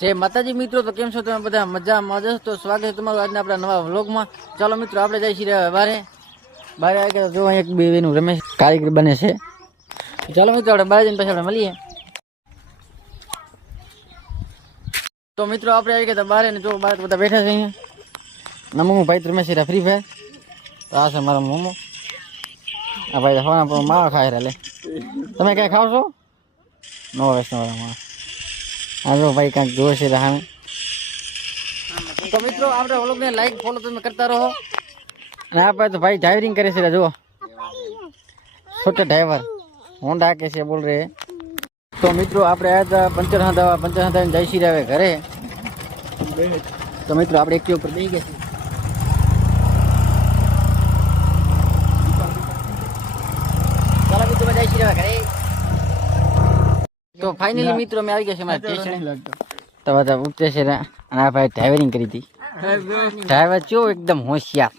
જય માતાજી મિત્રો તો કેમ છો તમે બધા મજા મજા તો સ્વાગત છે તમારું આજના આપણા નવા વ્લોગમાં ચાલો મિત્રો આપણે જઈ છીએ હવે બારે બારે આવી ગયા તો જો અહીં એક બે બેનું રમેશ કારીગર બને છે ચાલો મિત્રો આપણે બારે જઈને પછી આપણે મળીએ તો મિત્રો આપણે આવી ગયા હતા બારે ને જો બારે તો બધા બેઠા છે અહીંયા ના મમ્મુ ભાઈ તો રમેશ છે ફ્રી ફાયર તો આ છે મારા મમ્મો આ ભાઈ ખાવાના પણ માવા ખાય લે તમે ક્યાં ખાવ છો નો વૈષ્ણવ માવા હા જો ભાઈ કાંઈક જોવે છે રાહ તો મિત્રો આપણે વ્લોગને લાઈક ફોલો તમે કરતા રહો અને આપણે તો ભાઈ ડ્રાઇવિંગ કરે છે જુઓ છોટે ડ્રાઈવર હોન્ડા કે છે બોલ રહે તો મિત્રો આપણે આવ્યા હતા પંચર હાંધાવા પંચર હાંધાવીને જઈશી હવે ઘરે તો મિત્રો આપણે એકટી ઉપર બેસી ગયા છીએ ચાલો મિત્રો જઈશી હવે ઘરે તો ફાઇનલી મિત્રો મેં આવી ગયા છે મારા સ્ટેશને તો બધા ઉતરે છે અને આ ભાઈ ડ્રાઇવરિંગ કરી હતી. ડ્રાઈવર ચો એકદમ હોશિયાર.